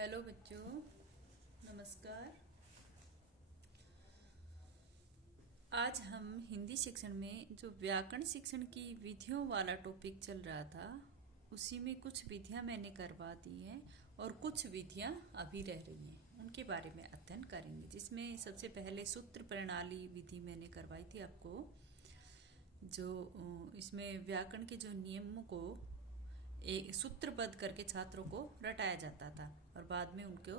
Hello बच्चों, नमस्कार। आज हम हिंदी शिक्षण में जो व्याकरण शिक्षण की विधियों वाला टॉपिक चल रहा था, उसी में कुछ विधियां मैंने करवा दी हैं और कुछ विधियां अभी रह रही हैं, उनके बारे में अध्ययन करेंगे। जिसमें सबसे पहले सूत्र प्रणाली विधि मैंने करवाई थी आपको, जो इसमें व्याकरण के जो नियमों को एक सूत्रबद्ध करके छात्रों को रटाया जाता था और बाद में उनको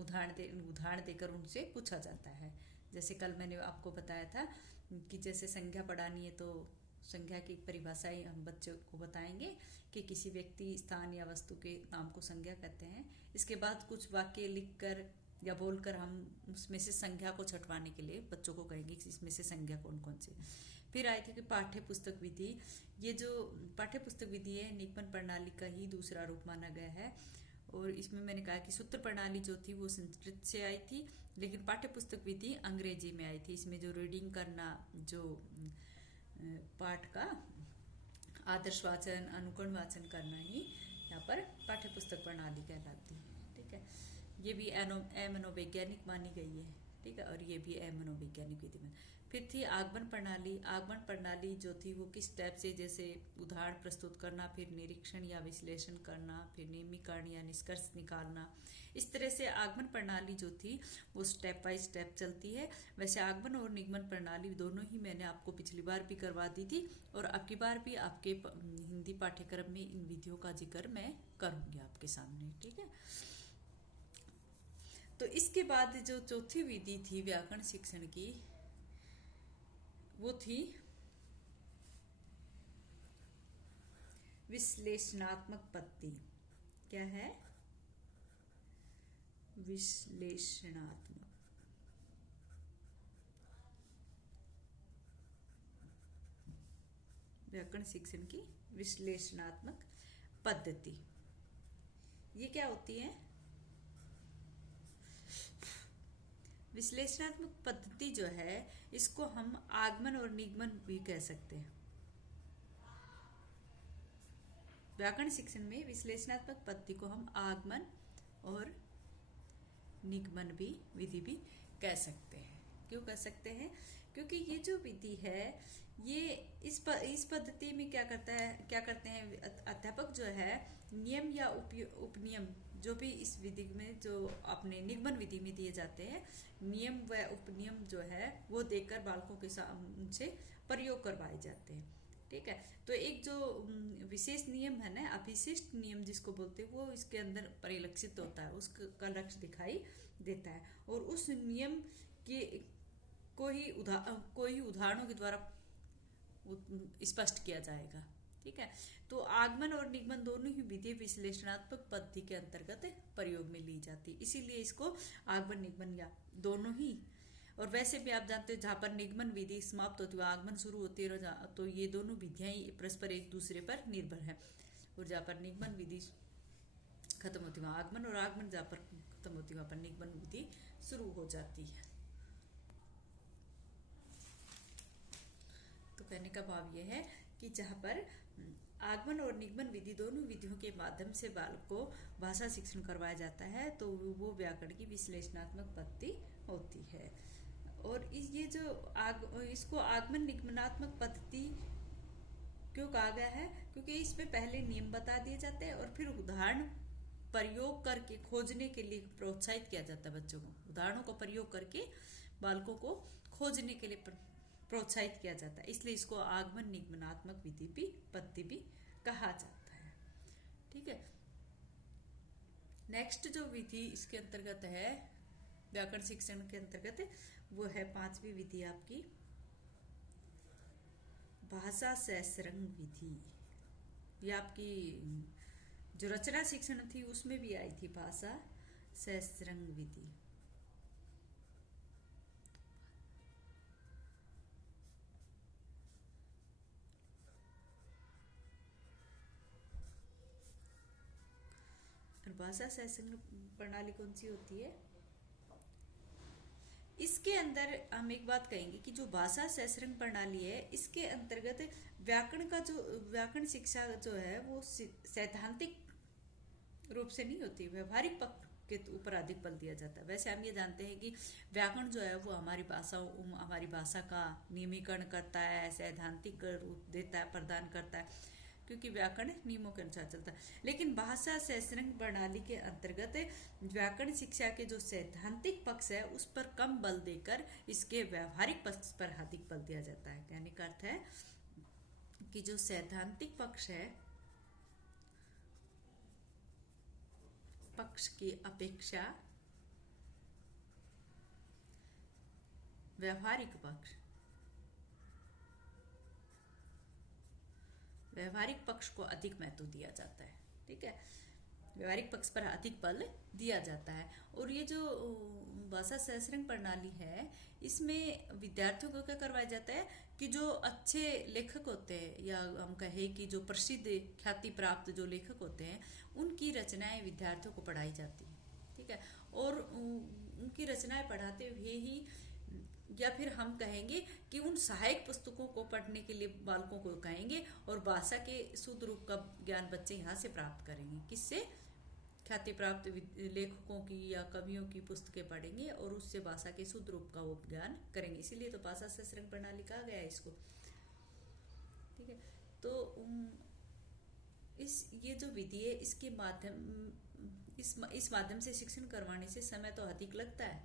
उदाहरण देकर उनसे पूछा जाता है। जैसे कल मैंने आपको बताया था कि जैसे संज्ञा पढ़ानी है तो संज्ञा की परिभाषाएं हम बच्चों को बताएंगे कि किसी व्यक्ति, स्थान या वस्तु के नाम को संज्ञा कहते हैं। इसके बाद कुछ वाक्य लिखकर या बोलकर हम उसमें से संज्ञा को छटवाने के लिए बच्चों को कहेंगे कि इसमें से संज्ञा कौन कौन सी। फिर आई थी कि पाठ्य पुस्तक विधि। ये जो पाठ्य पुस्तक विधि है, निगमन प्रणाली का ही दूसरा रूप माना गया है। और इसमें मैंने कहा कि सूत्र प्रणाली जो थी वो संस्कृत से आई थी, लेकिन पाठ्य पुस्तक विधि अंग्रेजी में आई थी। इसमें जो रीडिंग करना, जो पाठ का आदर्श वाचन, अनुकरण वाचन करना ही यहाँ पर पाठ्य पुस्तक प्रणाली कहलाती है। ठीक है, ये भी अमनोवैज्ञानिक मानी गई है। ठीक है, और ये भी अमनोवैज्ञानिक विधि में। फिर थी आगमन प्रणाली। आगमन प्रणाली जो थी वो किस टाइप से, जैसे उदाहरण प्रस्तुत करना, फिर निरीक्षण या विश्लेषण करना, फिर नियमीकरण या निष्कर्ष निकालना। इस तरह से आगमन प्रणाली जो थी वो स्टेप बाय स्टेप चलती है। वैसे आगमन और निगमन प्रणाली दोनों ही मैंने आपको पिछली बार भी करवा दी थी और अब की बार भी आपके हिंदी पाठ्यक्रम में इन विधियों का जिक्र मैं करूंगी आपके सामने। ठीक है, तो इसके बाद जो चौथी विधि थी व्याकरण शिक्षण की, वो थी विश्लेषणात्मक पद्धति। क्या है? विश्लेषणात्मक। व्याकरण शिक्षण की विश्लेषणात्मक पद्धति ये क्या होती है? विश्लेषणात्मक पद्धति जो है, इसको हम आगमन और निगमन भी कह सकते हैं। व्याकरण शिक्षण में विश्लेषणात्मक पद्धति को हम आगमन और निगमन भी विधि भी कह सकते हैं। क्यों कह सकते हैं? क्योंकि ये जो विधि है, ये इस पद्धति में क्या करते हैं अध्यापक जो है, नियम या उपनियम जो भी इस विधि में जो अपने निगमन विधि में दिए जाते हैं, नियम व उपनियम जो है वो देकर बालकों के सामने प्रयोग करवाए जाते हैं। ठीक है, तो एक जो विशेष नियम है ना, अभिशिष्ट नियम जिसको बोलते हैं, वो इसके अंदर परिलक्षित होता है, उसका लक्ष्य दिखाई देता है और उस नियम के कोई उदाहरणों के द्वारा स्पष्ट किया जाएगा। ठीक है, तो आगमन और निगमन दोनों ही विधि विश्लेषणात्मक पद्धति के अंतर्गत प्रयोग में ली जाती है, इसीलिए इसको आगमन निगमन या दोनों ही। और वैसे भी आप जानते हो, जहाँ पर निगमन विधि समाप्त होती है आगमन शुरू होती है, तो ये दोनों विधियां परस्पर एक दूसरे पर निर्भर है। और जहाँ पर निगमन विधि खत्म होती है वहां आगमन, और आगमन जहाँ पर खत्म होती है वहां पर निगमन विधि शुरू हो जाती है। तो कहने का भाव यह है कि जहाँ पर आगमन और निगमन विधि दोनों विधियों के माध्यम से बालक को भाषा शिक्षण करवाया जाता है, तो वो व्याकरण की विश्लेषणात्मक पद्धति होती है। और ये जो इसको आगमन निगमनात्मक पद्धति क्यों कहा गया है? क्योंकि इसमें पहले नियम बता दिए जाते हैं और फिर उदाहरण प्रयोग करके खोजने के लिए प्रोत्साहित किया जाता है बच्चों को। उदाहरणों का प्रयोग करके बालकों को खोजने के लिए प्रोत्साहित किया जाता है, इसलिए इसको आगमन निगमनात्मक विधि भी पद्धति भी कहा जाता है। ठीक है, नेक्स्ट जो विधि इसके अंतर्गत है व्याकरण शिक्षण के अंतर्गत, वो है पांचवी विधि आपकी भाषा सहस्रंग विधि। ये आपकी जो रचना शिक्षण थी उसमें भी आई थी भाषा सहस्रंग विधि। भाषा सहस्रंग प्रणाली कौन सी होती है? इसके अंदर हम एक बात कहेंगे कि जो भाषा सहस्रंग प्रणाली है, इसके अंतर्गत व्याकरण शिक्षा जो है वो सैद्धांतिक रूप से नहीं होती, व्यवहारिक पक्ष के ऊपर अधिक बल दिया जाता है। वैसे हम ये जानते हैं कि व्याकरण जो है वो हमारी भाषा का नियमीकरण करता है, सैद्धांतिक रूप देता है, प्रदान करता है, क्योंकि व्याकरण नियमों के अनुसार चलता है। लेकिन भाषा सहस्रांग प्रणाली के अंतर्गत व्याकरण शिक्षा के जो सैद्धांतिक पक्ष है उस पर कम बल देकर इसके व्यवहारिक पक्ष पर अधिक बल दिया जाता है। कहने का अर्थ है कि जो सैद्धांतिक पक्ष है, पक्ष की अपेक्षा व्यवहारिक पक्ष को अधिक महत्व दिया जाता है। ठीक है, व्यवहारिक पक्ष पर अधिक बल दिया जाता है। और ये जो भाषा सहस्रांग प्रणाली है, इसमें विद्यार्थियों को क्या करवाया जाता है कि जो अच्छे लेखक होते हैं, या हम कहें कि जो प्रसिद्ध ख्याति प्राप्त जो लेखक होते हैं, उनकी रचनाएं विद्यार्थियों को पढ़ाई जाती है। ठीक है, और उनकी रचनाएं पढ़ाते हुए ही, या फिर हम कहेंगे कि उन सहायक पुस्तकों को पढ़ने के लिए बालकों को कहेंगे, और भाषा के शुद्ध रूप का ज्ञान बच्चे यहाँ से प्राप्त करेंगे। किससे? ख्याति प्राप्त लेखकों की या कवियों की पुस्तकें पढ़ेंगे और उससे भाषा के शुद्ध रूप का वो ज्ञान करेंगे। इसीलिए तो भाषा सहस्रांग प्रणाली कहा गया है इसको। ठीक है, तो ये जो विधि है, इसके माध्यम इस माध्यम से शिक्षण करवाने से समय तो अधिक लगता है,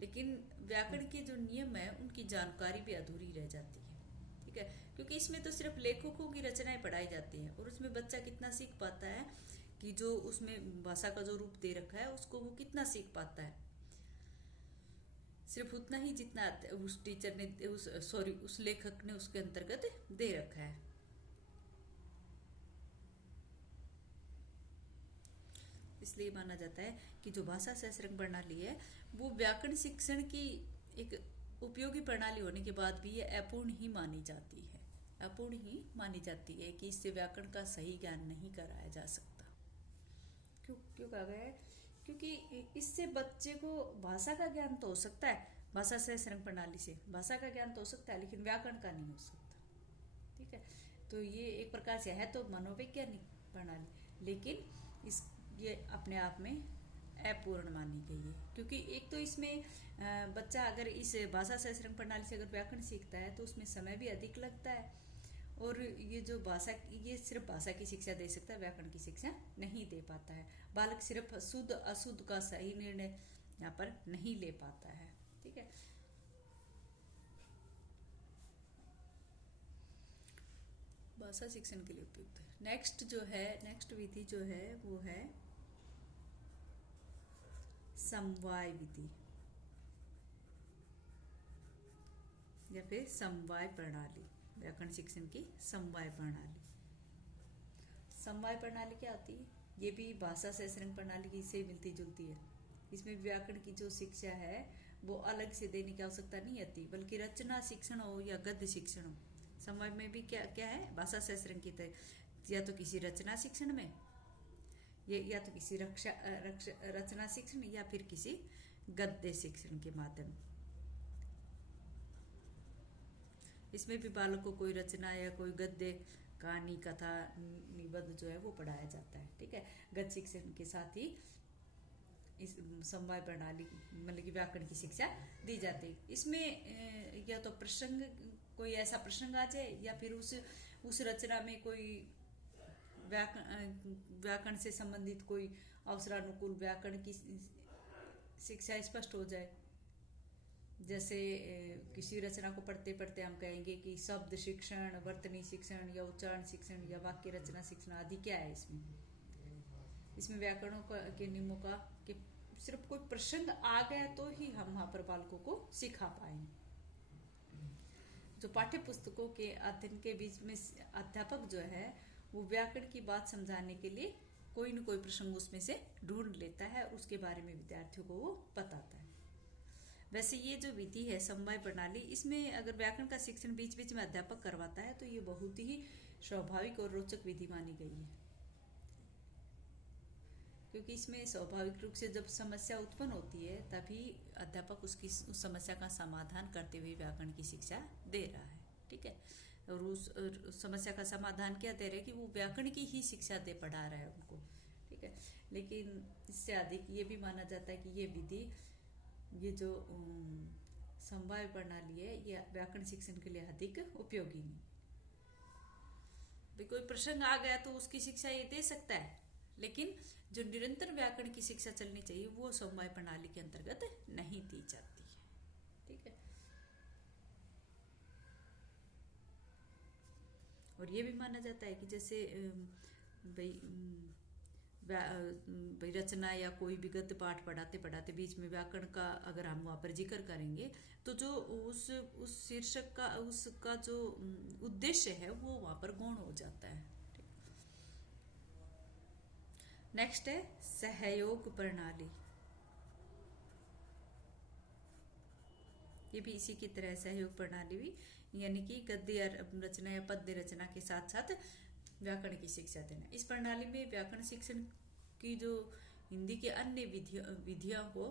लेकिन व्याकरण के जो नियम है उनकी जानकारी भी अधूरी रह जाती है। ठीक है, क्योंकि इसमें तो सिर्फ लेखकों की रचनाएं पढ़ाई जाती हैं, और उसमें बच्चा कितना सीख पाता है कि जो उसमें भाषा का जो रूप दे रखा है उसको वो कितना सीख पाता है। सिर्फ उतना ही जितना उस टीचर ने उस लेखक ने उसके अंतर्गत दे रखा है। इसलिए माना जाता है कि जो भाषा सहस्रांग प्रणाली है वो व्याकरण शिक्षण की एक उपयोगी प्रणाली होने के बाद भी ये अपूर्ण ही मानी जाती है। अपूर्ण ही मानी जाती है कि इससे व्याकरण का सही ज्ञान नहीं कराया जा सकता। क्यों कहा गया है? क्योंकि इससे बच्चे को भाषा का ज्ञान तो हो सकता है, भाषा सहस्रांग प्रणाली से भाषा का ज्ञान तो हो सकता है, लेकिन व्याकरण का नहीं हो सकता। ठीक है, तो ये एक प्रकार से है तो मनोवैज्ञानिक प्रणाली, लेकिन ये अपने आप में अपूर्ण मानी गई है। क्योंकि एक तो इसमें बच्चा अगर इस भाषा सहस्रांग प्रणाली से अगर व्याकरण सीखता है तो उसमें समय भी अधिक लगता है, और ये जो ये सिर्फ भाषा की शिक्षा दे सकता है, व्याकरण की शिक्षा नहीं दे पाता है। बालक सिर्फ शुद्ध अशुद्ध का सही निर्णय यहाँ पर नहीं ले पाता है। ठीक है, भाषा शिक्षण के लिए उपयुक्त है। नेक्स्ट विधि जो है वो है समवाय विधि या फिर समवाय प्रणाली। व्याकरण शिक्षण की समवाय प्रणाली। समवाय प्रणाली क्या होती है? ये भी भाषा सहस्रांग प्रणाली की से मिलती जुलती है। इसमें व्याकरण की जो शिक्षा है वो अलग से देने की आवश्यकता नहीं आती, बल्कि रचना शिक्षण हो या गद्य शिक्षण हो, समवाय में भी क्या है, भाषा सहस्रांग की तरह या तो किसी रचना शिक्षण में, या तो किसी रचना शिक्षण या फिर किसी गद्य शिक्षण के माध्यम। इसमें भी बालक को कोई रचना या कोई गद्य, कहानी, कथा, निबंध जो है वो पढ़ाया जाता है। ठीक है, गद्य शिक्षण के साथ ही इस समवाय प्रणाली मतलब कि व्याकरण की शिक्षा दी जाती है। इसमें या तो प्रसंग, कोई ऐसा प्रसंग आ जाए, या फिर उस रचना में कोई व्याकरण से संबंधित कोई अवसरानुकूल व्याकरण की शिक्षा स्पष्ट हो जाए। जैसे किसी रचना को पढ़ते पढ़ते हम कहेंगे कि शब्द शिक्षण, वर्तनी शिक्षण या उच्चारण शिक्षण या वाक्य रचना शिक्षण आदि क्या है। इसमें व्याकरणों के नियमों का कि सिर्फ कोई प्रसंग आ गया तो ही हम वहाँ पर बालकों को सिखा पाएंगे। जो पाठ्य पुस्तकों के अध्ययन के बीच में अध्यापक जो है वो व्याकरण की बात समझाने के लिए कोई न कोई प्रसंग उसमें से ढूंढ लेता है, उसके बारे में विद्यार्थियों को वो बताता है। वैसे ये जो विधि है समवाय प्रणाली, इसमें अगर व्याकरण का शिक्षण बीच बीच में अध्यापक करवाता है तो ये बहुत ही स्वाभाविक और रोचक विधि मानी गई है। क्योंकि इसमें स्वाभाविक रूप से जब समस्या उत्पन्न होती है तभी अध्यापक उस समस्या का समाधान करते हुए व्याकरण की शिक्षा दे रहा है। ठीक है, और उस समस्या का समाधान क्या दे रहे हैं कि वो व्याकरण की ही शिक्षा दे पढ़ा रहा है उनको। ठीक है, लेकिन इससे अधिक ये भी माना जाता है कि ये विधि, ये जो समवाय प्रणाली है, ये व्याकरण शिक्षण के लिए अधिक उपयोगी नहीं। कोई प्रसंग आ गया तो उसकी शिक्षा ये दे सकता है, लेकिन जो निरंतर व्याकरण की शिक्षा चलनी चाहिए वो समवाय प्रणाली के अंतर्गत नहीं दी जाती है। ठीक है। और ये भी माना जाता है कि जैसे भाई रचना या कोई भी गद्य पाठ पढ़ाते पढ़ाते बीच में व्याकरण का अगर हम वहाँ पर जिक्र करेंगे तो जो उस शीर्षक का उसका जो उद्देश्य है वो वहाँ पर गौण हो जाता है। नेक्स्ट है सहयोग प्रणाली। ये भी इसी की तरह सहयोग प्रणाली भी, यानी कि गद्य रचना या पद्य रचना के साथ साथ व्याकरण की शिक्षा देना। इस प्रणाली में व्याकरण शिक्षण की जो हिंदी के अन्य विधियों को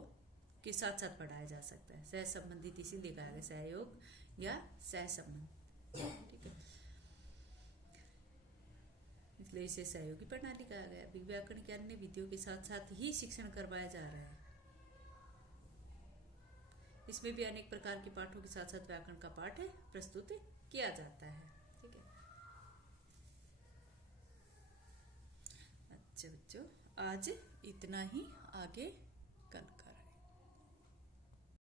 के साथ साथ पढ़ाया जा सकता है। सह संबंधित इसीलिए कहा गया सहयोग या सह संबंध। ठीक है, इसलिए इसे सहयोगी प्रणाली कहा गया। व्याकरण के अन्य विधियों के साथ साथ ही शिक्षण करवाया जा रहा है। इसमें भी अनेक प्रकार के पाठों के साथ साथ व्याकरण का पाठ प्रस्तुत किया जाता है। ठीक है। अच्छा बच्चों, आज इतना ही, आगे कल का।